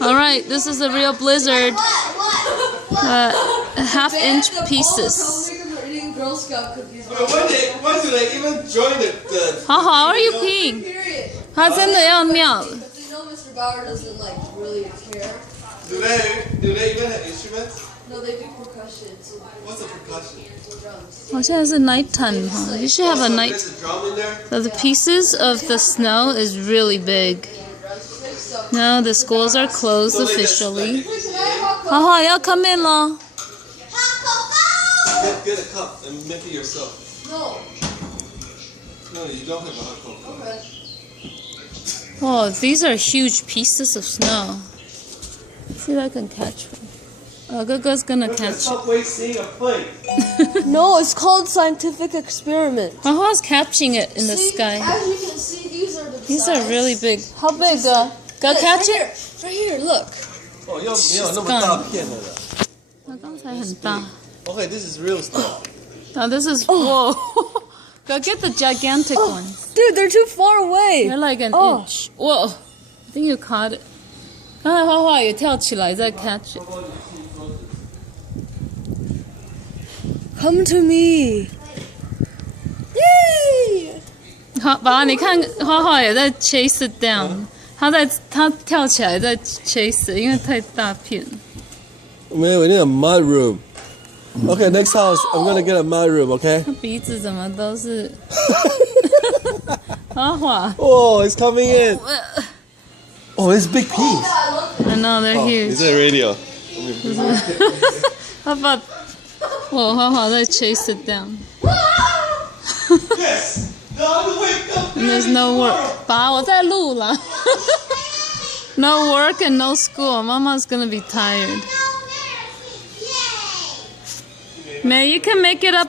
Alright, this is a real blizzard. Half-inch pieces. Girl Scout cookies. When do they even join the 好好 are you peeing? 他真的要尿了。 But you know Mr. Bauer doesn't like really care. Do they even have instruments? No, they do percussion. So What's a percussion? drums. 好，现在是 nighttime 哈。You should have a night. There's a drum in there? So the pieces of the snow is really big. Now the schools are closed officially. 好好要 come in 咯。 Get a cup and make it yourself. No. No, you don't have a hot cup. Okay. Oh, these are huge pieces of snow. See if I can catch one. Oh, Gogo's gonna catch it. Stop wasting a plate. No, it's called scientific experiment. Haha's catching it in the sky. As you can see, these are the These are really big. How big? Go catch it. Right here, look. Oh, 没有那么大片的了。它刚才很大。 Okay, this is real stuff. Now this is whoa. Go get the gigantic ones. Dude, they're too far away. They're like an inch. Whoa. I think you caught it. 刚才花花也跳起来在 catch it. Come to me. Yay! 好，爸，你看花花也在 chase it down. 他跳起来在 chase it，因为太大片。 Man, we need a mud room. Okay, next house, I'm gonna get a mud room, okay? 他鼻子怎么都是花花。 Oh, it's coming in. Oh, it's big piece. I know they're huge. Is it a radio? How about 我花花在 chase it down. Yes. No, wake up. And there's no work. 爸，我在录了。No work and no school. Mama's gonna be tired. May, you can make it up